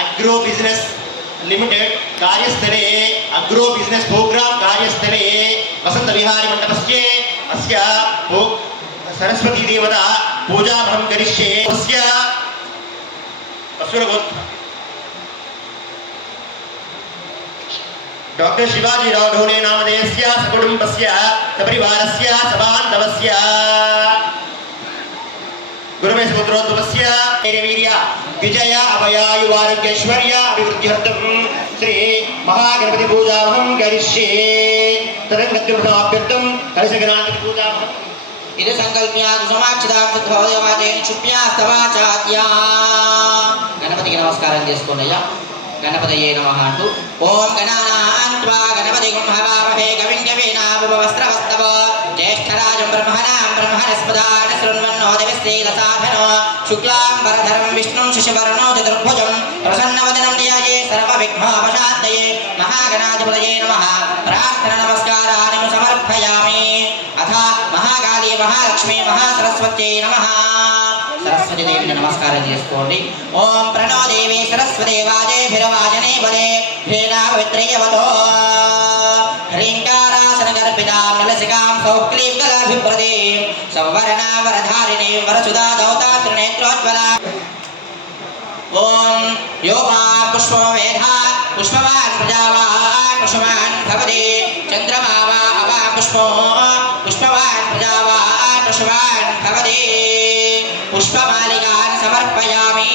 Agro business limited कार्यस्थले agro business program कार्यस्थले वसंत विहारी मंडपस्य अस्य सरस्वती देवता पूजा अहं करिष्ये। अस्य असुरगोत्र डॉक्टर शिवाजी राव ढोणे नामधेयस्य सकुटुम्बस्य सपरिवारस्य सबान्धवस्य गुरुवे सूत्रोद्भवस्य वीर्य विजय अभयायुवारोग्यैश्वर्य अभिवृद्ध्यर्थं श्री महागणपति पूजामहं करिष्ये। तदनन्तरं कलशगणापति पूजामहं इति संकल्प्यात् समाक्षितां सद्भावदेवादेन क्षुप्यास्तवाचाद्या गणपतिకి నమస్కారం చేసుకోండియా। गणपतये नमः अंटू ओम गणानां त्वा गणपतिं हवामहे कविं कवीनामुपवस्त्रवस्तव ज्येष्ठराजं ब्रह्मणां ब्रह्मणस्पदान शृण्वन्नो देवस्तेदसाधनो शुक्लांबरधरं विष्णुं शशिवर्णो चतुर्भुजं प्रसन्नवदनं ध्याये सर्वविघ्नोपशान्तये। महागणाधिपतये नमः। प्रार्थना नमस्काराणि समर्पयामि। अथ महाकाली महालक्ष्मी महासरस्वत्यै नमः। सरस्वती देवी नमस्कार చేసుకోండి। ओम प्रणो देवी सरस्वती वाजेभिर्वाजने वदे भेना पवित्रयवतो ह्रींकारासनगर्भितां नलसिकां सौक्लीं कलाभिप्रदे संवरणां वरधारिणीं वरसुधा दौता त्रिनेत्रोज्ज्वला। ओम योगा पुष्पो वेधा पुष्पवान् प्रजावान् पुष्पवान् भवति चन्द्रमा वा अवा पुष्पो पुष्पवान् प्रजावान् पुष्पवान् भवति। पुष्पमालिकान् समर्पयामि।